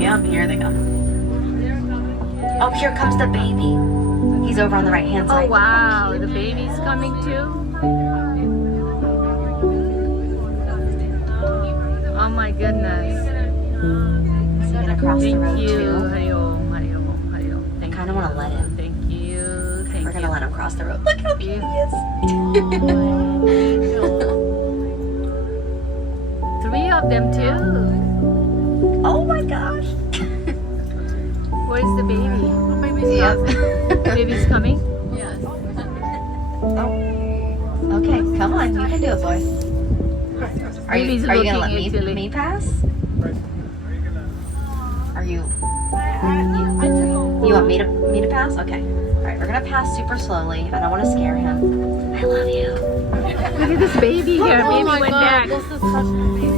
Yep, here they go. Oh, here comes the baby. He's over on the right-hand Oh side. wow, the baby's coming too? Oh my goodness. Is he gonna cross the Thank road you. too? Hariom, hariom, hariom. I kind of want to let him. Thank you. Thank We're you. gonna let him cross the road. Look how cute he is. Three of them too. Oh my gosh. Where's the baby? Yep. Baby's coming? Oh. Okay, come on. You can do it, boy. Are you Baby's gonna let looking actually. me pass? Are you want me to pass? Okay. All right, we're gonna pass super slowly. I don't want to scare him. I love you. Look at this baby here. Oh Baby my went god, back. this is such a